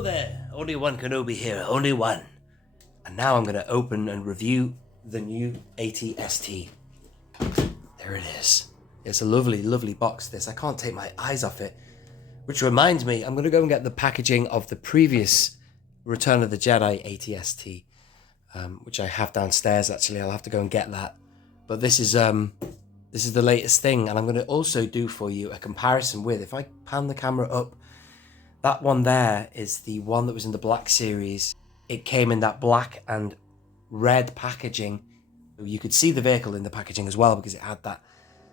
Hello there, only one Kenobi here, only one. And now I'm going to open and review the new ATST. There it is. It's a lovely, lovely box, this. I can't take my eyes off it. Which reminds me, I'm going to go and get the packaging of the previous Return of the Jedi ATST, which I have downstairs, actually. I'll have to go and get that. But this is the latest thing, and I'm going to also do for you a comparison with, if I pan the camera up, that one there is the one that was in the Black series. It came in that black and red packaging. You could see the vehicle in the packaging as well because it had that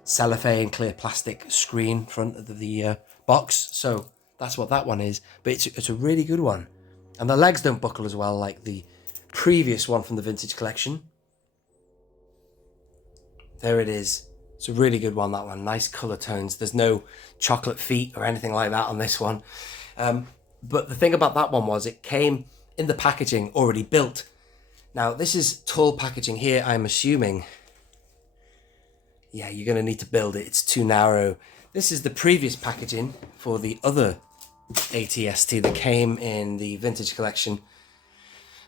cellophane clear plastic screen front of the box. So that's what that one is. But it's a really good one. And the legs don't buckle as well like the previous one from the vintage collection. There it is. It's a really good one, that one. Nice colour tones. There's no chocolate feet or anything like that on this one. But the thing about that one was it came in the packaging already built. Now, this is tall packaging here, I'm assuming. Yeah, you're going to need to build it. It's too narrow. This is the previous packaging for the other ATST that came in the vintage collection.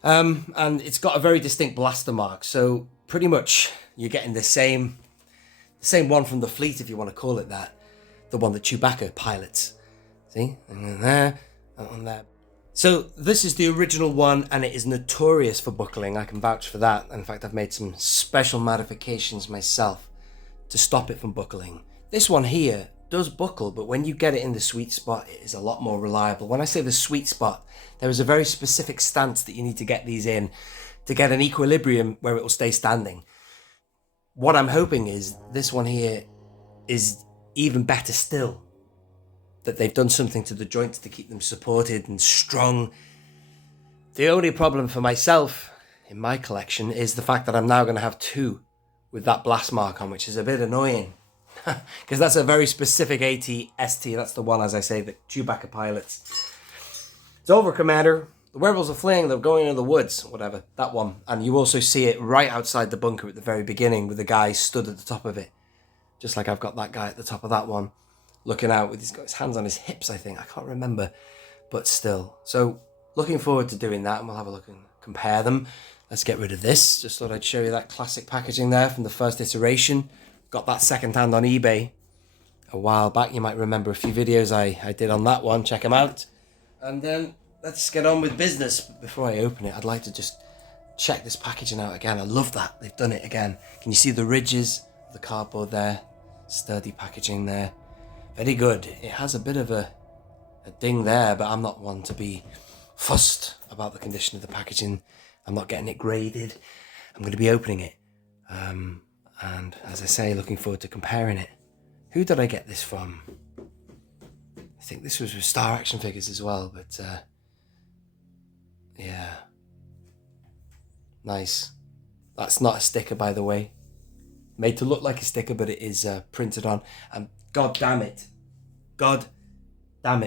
And it's got a very distinct blaster mark. So pretty much you're getting the same one from the fleet, if you want to call it that. The one that Chewbacca pilots. See? And then there, that one there. So this is the original one, and it is notorious for buckling. I can vouch for that. In fact, I've made some special modifications myself to stop it from buckling. This one here does buckle, but when you get it in the sweet spot, it is a lot more reliable. When I say the sweet spot, there is a very specific stance that you need to get these in to get an equilibrium where it will stay standing. What I'm hoping is this one here is even better still. That they've done something to the joints to keep them supported and strong. The only problem for myself in my collection is the fact that I'm now going to have two with that blast mark on, which is a bit annoying. Because that's a very specific ATST. That's the one, as I say, that Chewbacca pilots. It's over, Commander. The werewolves are fleeing. They're going into the woods. Whatever. That one. And you also see it right outside the bunker at the very beginning with the guy stood at the top of it. Just like I've got that guy at the top of that one. Looking out with he's got his hands on his hips, I think. I can't remember. But still. So, looking forward to doing that. And we'll have a look and compare them. Let's get rid of this. Just thought I'd show you that classic packaging there from the first iteration. Got that second hand on eBay a while back. You might remember a few videos I did on that one. Check them out. And then let's get on with business. Before I open it, I'd like to just check this packaging out again. I love that. They've done it again. Can you see the ridges of the cardboard there? Sturdy packaging there. Very good. It has a bit of a ding there, but I'm not one to be fussed about the condition of the packaging. I'm not getting it graded. I'm going to be opening it. And as I say, looking forward to comparing it. Who did I get this from? I think this was with Star Action Figures as well, but yeah. Nice. That's not a sticker, by the way. Made to look like a sticker, but it is printed on. And God damn it,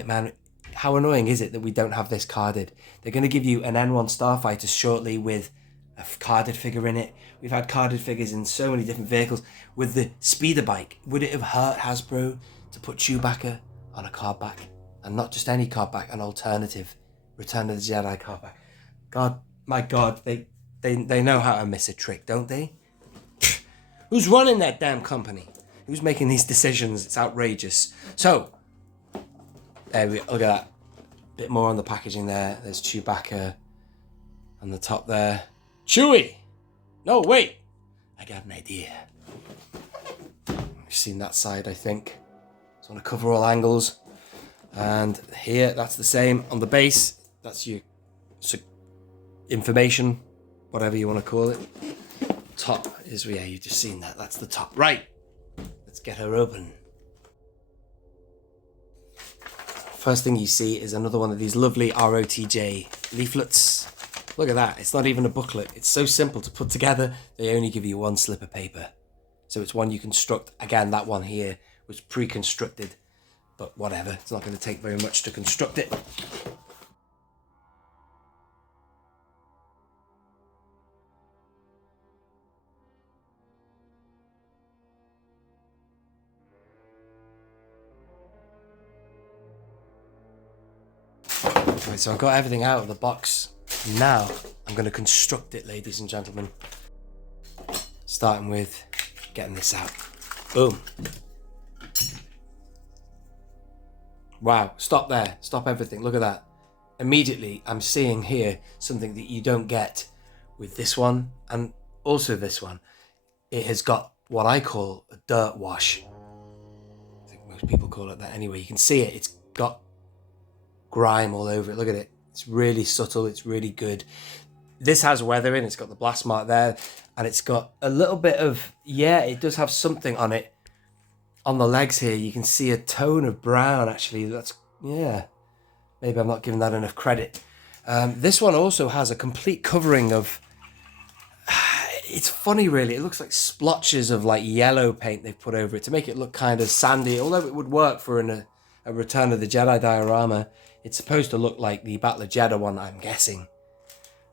man. How annoying is it that we don't have this carded? They're going to give you an N1 Starfighter shortly with a carded figure in it. We've had carded figures in so many different vehicles. With the speeder bike, would it have hurt Hasbro to put Chewbacca on a card back? And not just any card back, an alternative Return of the Jedi card back. God, my God, they know how to miss a trick, don't they? Who's running that damn company? Who's making these decisions? It's outrageous. So, there we go. Look at that. Bit more on the packaging there. There's Chewbacca on the top there. Chewie! No, wait! I got an idea. You've seen that side, I think. Just want to cover all angles. And here, that's the same. On the base, that's your information, whatever you want to call it. Top is, yeah, you've just seen that. That's the top. Right! Let's get her open. First thing you see is another one of these lovely ROTJ leaflets. Look at that. It's not even a booklet. It's so simple to put together. They only give you one slip of paper. So it's one you construct. Again, that one here was pre-constructed. But whatever. It's not going to take very much to construct it. Right, so I've got everything out of the box. Now I'm going to construct it, ladies and gentlemen. Starting with getting this out. Boom. Wow, stop there. Stop everything. Look at that. Immediately, I'm seeing here something that you don't get with this one and also this one. It has got what I call a dirt wash. I think most people call it that anyway. You can see it. It's got grime all over it. Look at it. It's really subtle. It's really good. This has weathering. It's got the blast mark there. And it's got a little bit of, yeah, it does have something on it. On the legs here, you can see a tone of brown, actually. That's, yeah. Maybe I'm not giving that enough credit. This one also has a complete covering of... It's funny, really. It looks like splotches of like yellow paint they've put over it to make it look kind of sandy. Although it would work for a Return of the Jedi diorama. It's supposed to look like the Battle of Jeddah one, I'm guessing.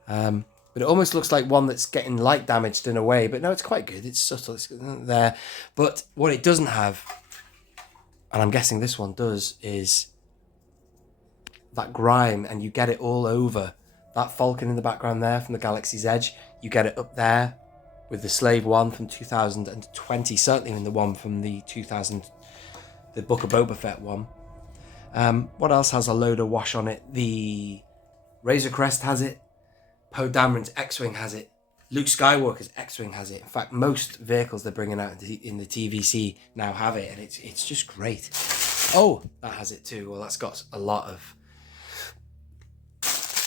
But it almost looks like one that's getting light damaged in a way. But no, it's quite good. It's subtle. It's there. But what it doesn't have, and I'm guessing this one does, is that grime. And you get it all over. That Falcon in the background there from the Galaxy's Edge. You get it up there with the Slave one from 2020. Certainly in the one from the Book of Boba Fett one. What else has a load of wash on it? The Razor Crest has it. Poe Dameron's X-Wing has it. Luke Skywalker's X-Wing has it. In fact, most vehicles they're bringing out in the TVC now have it, and it's just great. Oh, that has it too. Well, that's got a lot of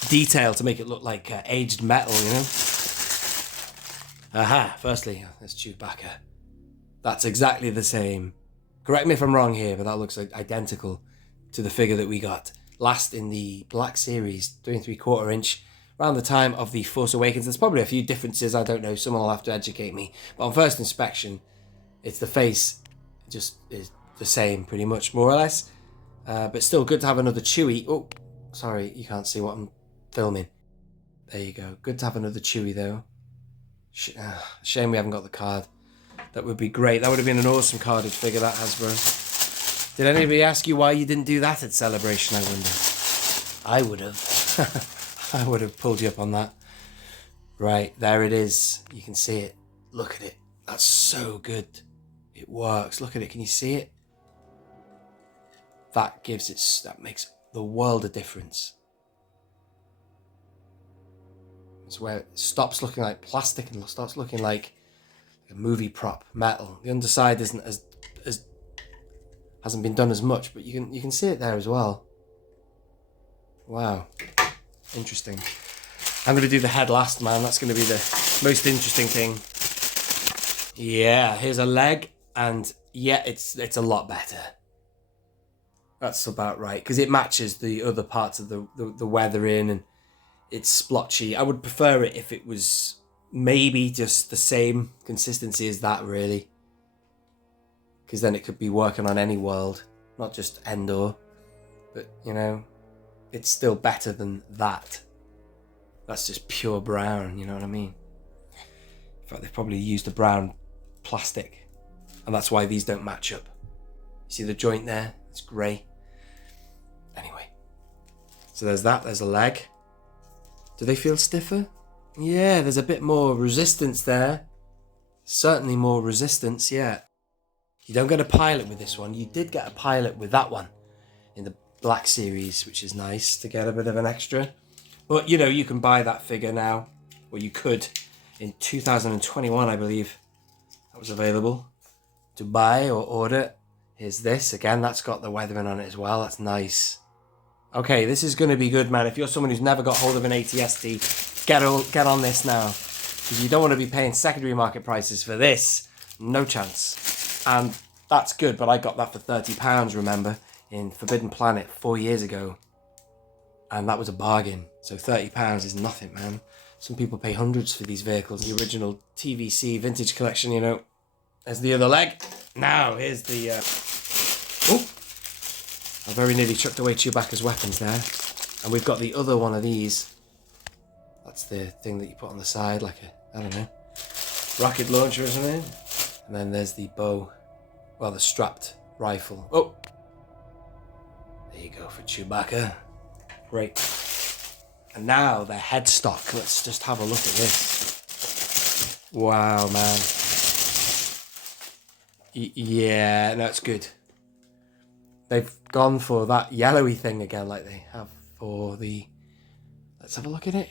detail to make it look like aged metal, you know? Aha, firstly, there's Chewbacca. That's exactly the same. Correct me if I'm wrong here, but that looks like identical to the figure that we got last in the Black Series, 3 3/4 inch, around the time of the Force Awakens. There's probably a few differences, I don't know, someone will have to educate me. But on first inspection, it's the face just is the same, pretty much, more or less. But still good to have another Chewie. Oh, sorry, you can't see what I'm filming. There you go. Good to have another Chewie, though. Shame we haven't got the card. That would be great. That would have been an awesome carded figure, that Hasbro. Did anybody ask you why you didn't do that at Celebration, I wonder? I would have. I would have pulled you up on that. Right, there it is. You can see it. Look at it. That's so good. It works. Look at it. Can you see it? That makes the world of difference. It's where it stops looking like plastic and starts looking like a movie prop metal. The underside isn't as hasn't been done as much, but you can see it there as well. Wow, interesting. I'm going to do the head last, man. That's going to be the most interesting thing. Yeah, here's a leg, and yeah, it's a lot better. That's about right, because it matches the other parts of the weathering, and it's splotchy. I would prefer it if it was maybe just the same consistency as that, really. Because then it could be working on any world, not just Endor. But, you know, it's still better than that. That's just pure brown, you know what I mean? In fact, they've probably used a brown plastic. And that's why these don't match up. You see the joint there? It's grey. Anyway. So there's that. There's a leg. Do they feel stiffer? Yeah, there's a bit more resistance there. Certainly more resistance, yeah. You don't get a pilot with this one. You did get a pilot with that one in the Black Series, which is nice to get a bit of an extra. But, you know, you can buy that figure now. Well, you could. In 2021, I believe, that was available to buy or order. Here's this. Again, that's got the weathering on it as well. That's nice. Okay, this is going to be good, man. If you're someone who's never got hold of an ATST, get on this now. Because you don't want to be paying secondary market prices for this. No chance. And that's good, but I got that for £30, remember, in Forbidden Planet 4 years ago. And that was a bargain. So £30 is nothing, man. Some people pay hundreds for these vehicles. The original TVC vintage collection, you know. There's the other leg. Now, here's the... Oh! I very nearly chucked away Chewbacca's weapons there. And we've got the other one of these. That's the thing that you put on the side, like a, I don't know, rocket launcher or something. And then there's the bow. Well, the strapped rifle. Oh! There you go for Chewbacca. Great. And now they're headstock. Let's just have a look at this. Wow, man. Yeah, no, it's good. They've gone for that yellowy thing again, like they have for the... Let's have a look at it.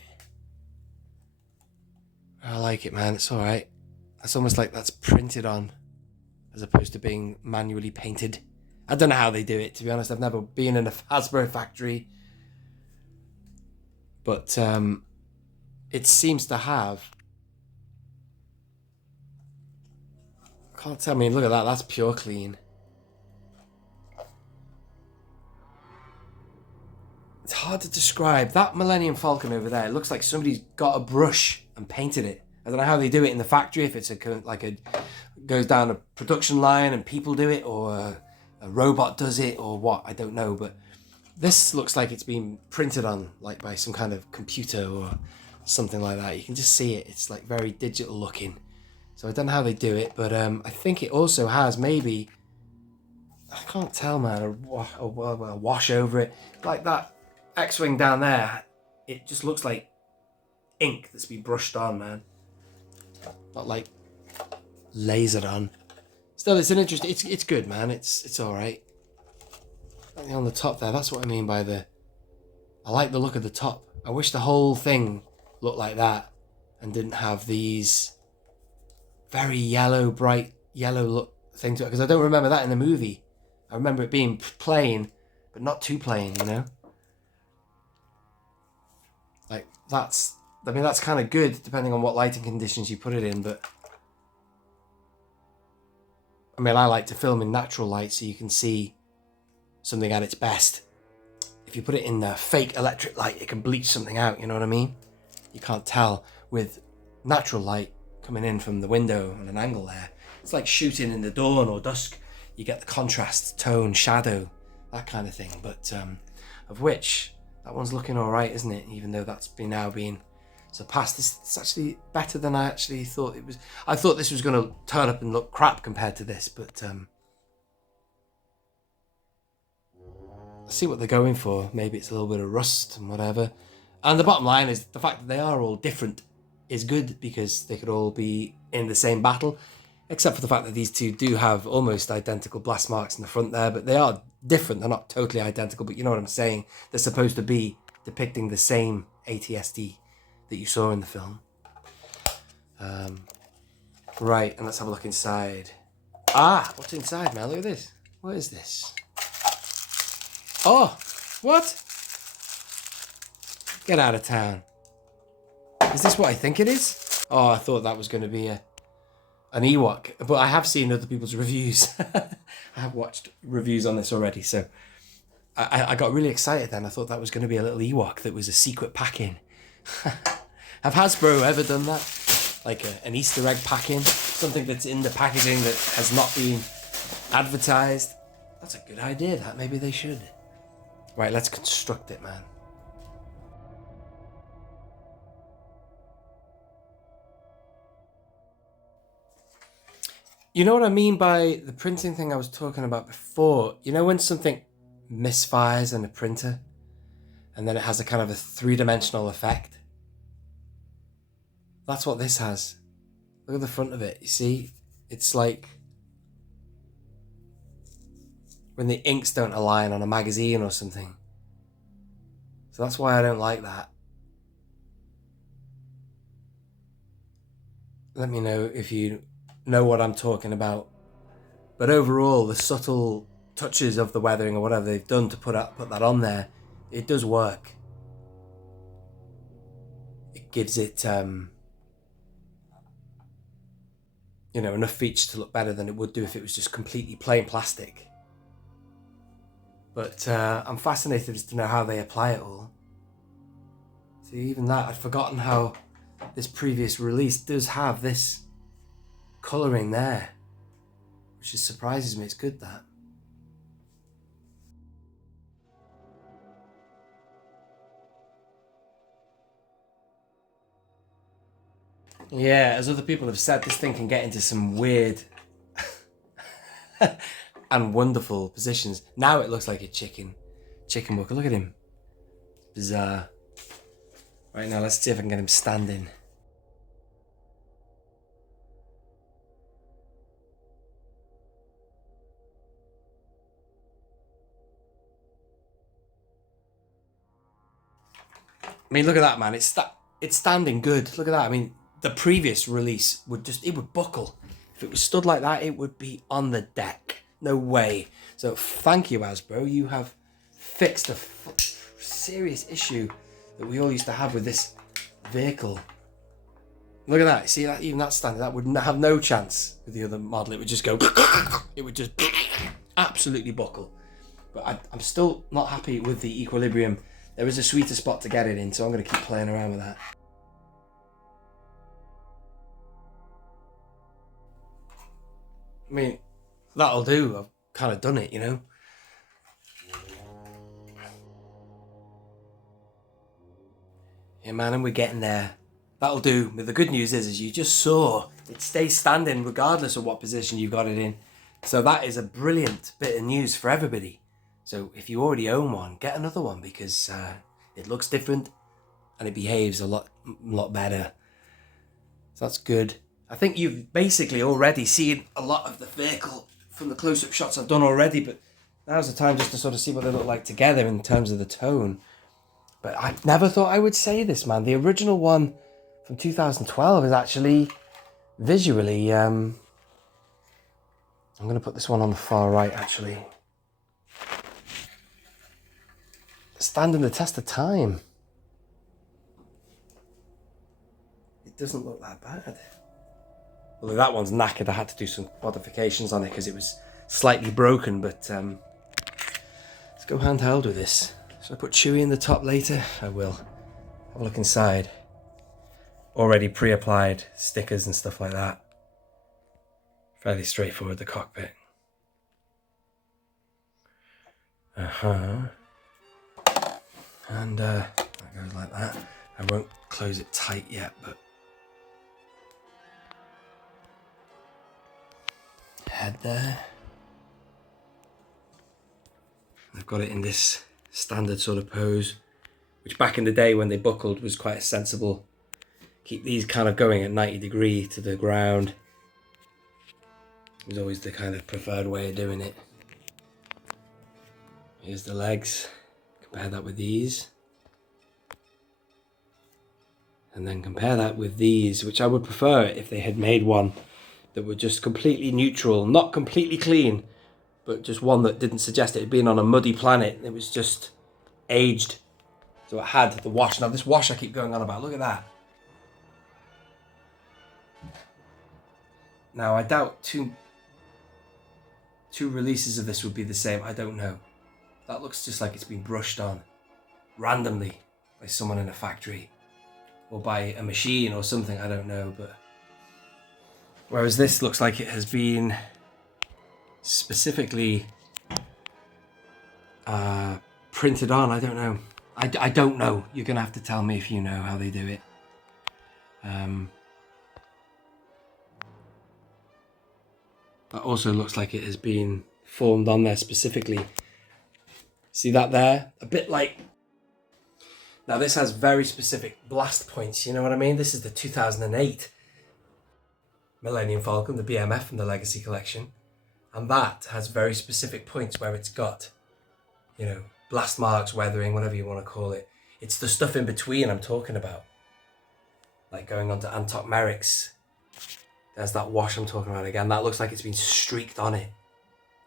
I like it, man. It's all right. It's almost like that's printed on, as opposed to being manually painted. I don't know how they do it, to be honest. I've never been in a Hasbro factory. But it seems to have... Can't tell me. Look at that. That's pure clean. It's hard to describe. That Millennium Falcon over there, it looks like somebody's got a brush and painted it. I don't know how they do it in the factory, if it's goes down a production line and people do it, or a robot does it, or what, I don't know. But this looks like it's been printed on, like by some kind of computer or something like that. You can just see it. It's like very digital looking. So I don't know how they do it, but I think it also has maybe, I can't tell, man, a wash over it. Like that X-Wing down there, it just looks like ink that's been brushed on, man. Not like lasered on. Still, it's an interesting, it's good, man. It's all right. On the top there, that's what I mean by I like the look of the top. I wish the whole thing looked like that and didn't have these very yellow, bright yellow look thing to it, because I don't remember that in the movie. I remember it being plain, but not too plain, you know? Like, that's kind of good, depending on what lighting conditions you put it in, but... I mean, I like to film in natural light so you can see something at its best. If you put it in the fake electric light, it can bleach something out, you know what I mean? You can't tell. With natural light coming in from the window on an angle there, it's like shooting in the dawn or dusk. You get the contrast, tone, shadow, that kind of thing. But of which, that one's looking all right, isn't it? Even though that's now being surpassed. It's actually better than I actually thought it was. I thought this was going to turn up and look crap compared to this, but see what they're going for. Maybe it's a little bit of rust and whatever. And the bottom line is the fact that they are all different is good, because they could all be in the same battle, except for the fact that these two do have almost identical blast marks in the front there, but they are different. They're not totally identical, but you know what I'm saying. They're supposed to be depicting the same ATST that you saw in the film. Right, and let's have a look inside. What's inside, man? Look at this. What is this? Oh, what? Get out of town. Is this what I think it is? Oh, I thought that was going to be an Ewok, but I have seen other people's reviews. I have watched reviews on this already, so I got really excited then. I thought that was going to be a little Ewok that was a secret pack-in. Have Hasbro ever done that? Like an Easter egg pack-in? Something that's in the packaging that has not been advertised? That's a good idea, that. Maybe they should. Right, let's construct it, man. You know what I mean by the printing thing I was talking about before? You know when something misfires in a printer and then it has a kind of a three-dimensional effect? That's what this has. Look at the front of it, you see? It's like when the inks don't align on a magazine or something. So that's why I don't like that. Let me know if you know what I'm talking about. But overall, the subtle touches of the weathering or whatever they've done to put that on there, it does work. It gives it, enough features to look better than it would do if it was just completely plain plastic. But I'm fascinated as to know how they apply it all. See, even that, I'd forgotten how this previous release does have this colouring there, which just surprises me. It's good, that. Yeah, as other people have said, this thing can get into some weird and wonderful positions. Now it looks like a chicken walker. Look at him. Bizarre. Right, now let's see if I can get him standing. I mean, look at that, man. It's standing good. Look at that. I mean, the previous release it would buckle. If it was stood like that, it would be on the deck. No way. So thank you, Hasbro. You have fixed a serious issue that we all used to have with this vehicle. Look at that. See that? Even that standing, that would have no chance with the other model. It would just go. It would just absolutely buckle. But I'm still not happy with the equilibrium. There is a sweeter spot to get it in, so I'm going to keep playing around with that. I mean, that'll do. I've kind of done it, you know. Yeah, man, and we're getting there. That'll do. But the good news is, as you just saw, it stays standing regardless of what position you've got it in. So that is a brilliant bit of news for everybody. So if you already own one, get another one because it looks different and it behaves a lot better. So that's good. I think you've basically already seen a lot of the vehicle from the close-up shots I've done already, but now's the time just to sort of see what they look like together in terms of the tone. But I never thought I would say this, man. The original one from 2012 is actually visually... I'm going to put this one on the far right, actually. Standing the test of time. It doesn't look that bad. Although that one's knackered, I had to do some modifications on it because it was slightly broken, but let's go handheld with this. Should I put Chewie in the top later? I will. Have a look inside. Already pre-applied stickers and stuff like that. Fairly straightforward, the cockpit. And that goes like that. I won't close it tight yet, but head there. I've got it in this standard sort of pose, which back in the day when they buckled was quite a sensible. Keep these kind of going at 90 degrees to the ground. It was always the kind of preferred way of doing it. Here's the legs. Compare that with these. And then compare that with these, which I would prefer if they had made one that were just completely neutral, not completely clean, but just one that didn't suggest it had been on a muddy planet. It was just aged. So it had the wash. Now this wash I keep going on about, look at that. Now I doubt two releases of this would be the same. I don't know. That looks just like it's been brushed on randomly by someone in a factory or by a machine or something, I don't know. But whereas this looks like it has been specifically printed on, I don't know. I don't know. You're going to have to tell me if you know how they do it. That also looks like it has been formed on there specifically. See that there? A bit like... Now this has very specific blast points, you know what I mean? This is the 2008 Millennium Falcon, the BMF from the Legacy Collection. And that has very specific points where it's got, you know, blast marks, weathering, whatever you want to call it. It's the stuff in between I'm talking about. Like going on to Antok Merrick's. There's that wash I'm talking about again. That looks like it's been streaked on it.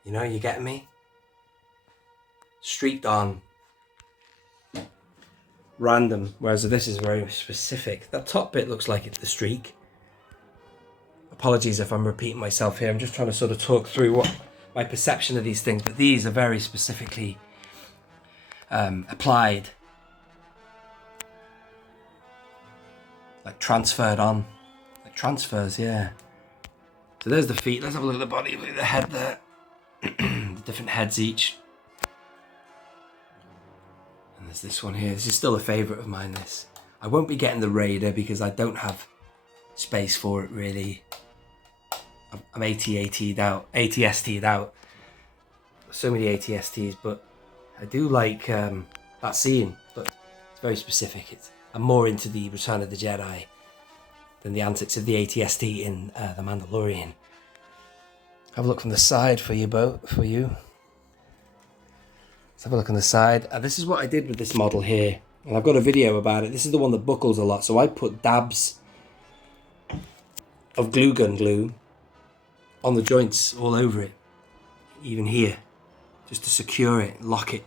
You know, you getting me? Streaked on. Random. Whereas this is very specific. That top bit looks like it's the streak. Apologies if I'm repeating myself here. I'm just trying to sort of talk through what my perception of these things. But these are very specifically applied. Like transferred on. Like transfers, yeah. So there's the feet. Let's have a look at the body. Look at the head there. The different heads each. And there's this one here. This is still a favourite of mine, this. I won't be getting the Raider because I don't have space for it, really. I'm ATST'd out. So many ATSTs, but I do like that scene, but it's very specific. I'm more into the Return of the Jedi than the antics of the ATST in The Mandalorian. Have a look from the side for you, Let's have a look on the side. And this is what I did with this model here. And I've got a video about it. This is the one that buckles a lot. So I put dabs of glue gun glue on the joints all over it. Even here. Just to secure it, lock it.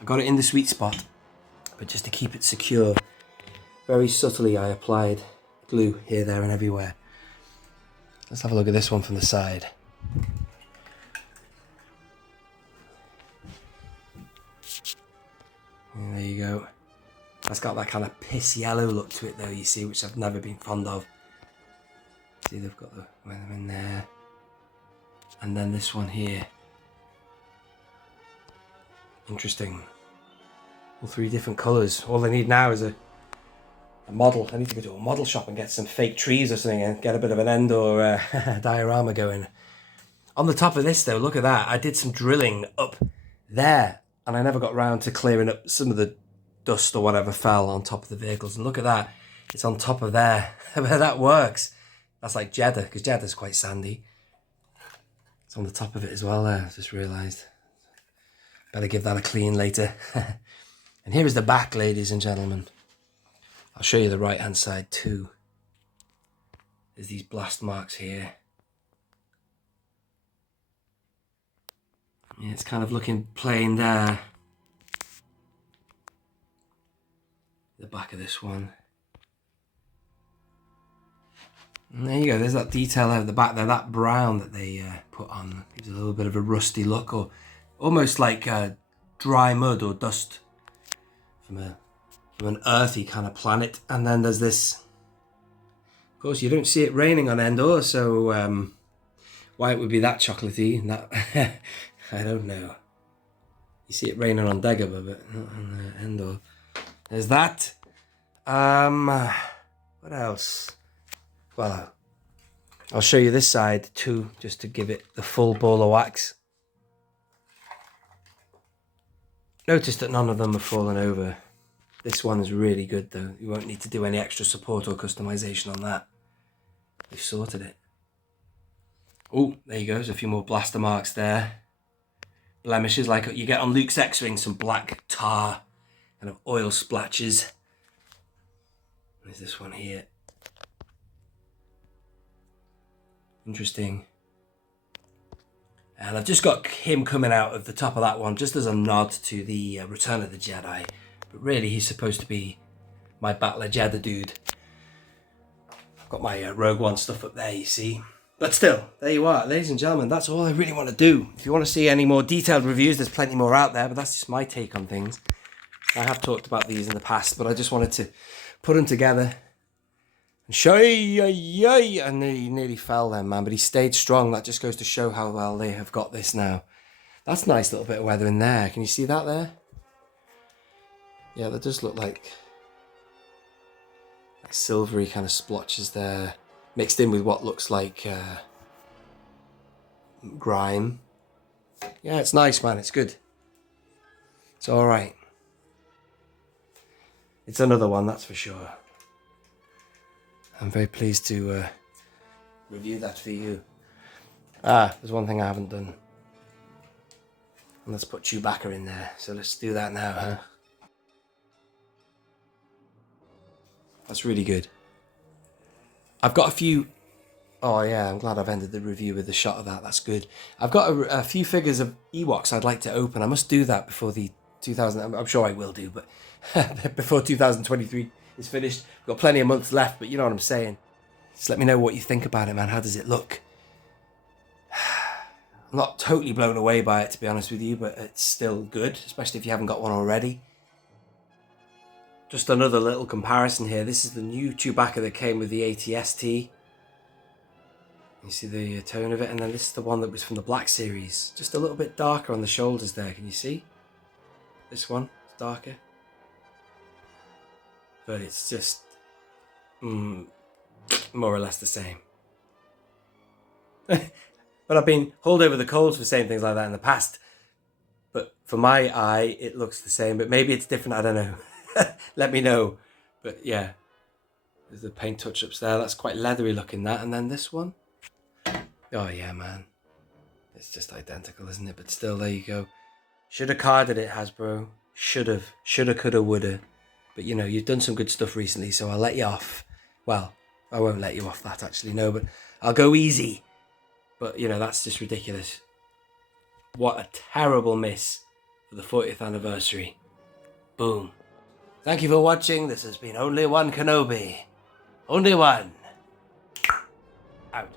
I got it in the sweet spot. But just to keep it secure, very subtly I applied glue here, there and everywhere. Let's have a look at this one from the side. And there you go. That's got that kind of piss yellow look to it though, you see, which I've never been fond of. See, they've got the weather in there. And then this one here. Interesting. All three different colours. All I need now is a model. I need to go to a model shop and get some fake trees or something and get a bit of an Endor diorama going. On the top of this though, look at that. I did some drilling up there and I never got round to clearing up some of the dust or whatever fell on top of the vehicles. And look at that. It's on top of there. That works. That's like Jeddah, because Jeddah's quite sandy. It's on the top of it as well there, I've just realised. Better give that a clean later. And here is the back, ladies and gentlemen. I'll show you the right hand side too. There's these blast marks here. Yeah, it's kind of looking plain there. The back of this one. And there you go, there's that detail over the back there, that brown that they put on. Gives it a little bit of a rusty look, or almost like dry mud or dust from an earthy kind of planet. And then there's this, of course you don't see it raining on Endor, so why it would be that chocolatey and that I don't know. You see it raining on Dagobah, but not on Endor. There's that. What else? Well, I'll show you this side too, just to give it the full ball of wax. Notice that none of them have fallen over. This one's really good though. You won't need to do any extra support or customization on that. We've sorted it. Oh, there you go. There's a few more blaster marks there. Blemishes like you get on Luke's X-Wing, some black tar, kind of oil splatches. There's this one here. Interesting. And I've just got him coming out of the top of that one just as a nod to the Return of the Jedi. But really he's supposed to be my Battler Jeddah dude. I've got my Rogue One stuff up there, you see. But still, there you are, ladies and gentlemen. That's all I really want to do. If you want to see any more detailed reviews, there's plenty more out there, but that's just my take on things. I have talked about these in the past, but I just wanted to put them together. And show you, and he nearly fell then, man, but he stayed strong. That just goes to show how well they have got this now. That's a nice little bit of weather in there. Can you see that there? Yeah, that does look like silvery kind of splotches there, mixed in with what looks like grime. Yeah, it's nice, man. It's good. It's all right. It's another one, that's for sure. I'm very pleased to review that for you. There's one thing I haven't done. And let's put Chewbacca in there. So let's do that now, huh? That's really good. I've got a few... Oh yeah, I'm glad I've ended the review with a shot of that. That's good. I've got a few figures of Ewoks I'd like to open. I must do that before the 2000... I'm sure I will do, but before 2023 is finished. We've got plenty of months left, but you know what I'm saying. Just let me know what you think about it, man. How does it look? I'm not totally blown away by it, to be honest with you, but it's still good, especially if you haven't got one already. Just another little comparison here. This is the new Chewbacca that came with the ATST. You see the tone of it, and then this is the one that was from the Black Series. Just a little bit darker on the shoulders there, can you see? This one is darker. But it's just more or less the same. But I've been hauled over the coals for saying things like that in the past. But for my eye, it looks the same. But maybe it's different, I don't know. Let me know. But yeah, there's the paint touch-ups there. That's quite leathery looking, that. And then this one. Oh yeah, man. It's just identical, isn't it? But still, there you go. Should have carded it, Hasbro. Should have. Shoulda, coulda, woulda. But you know, you've done some good stuff recently, so I'll let you off. Well, I won't let you off that, actually, no, but I'll go easy. But, you know, that's just ridiculous. What a terrible miss for the 40th anniversary. Boom. Thank you for watching. This has been Only One Kenobi. Only one. Out.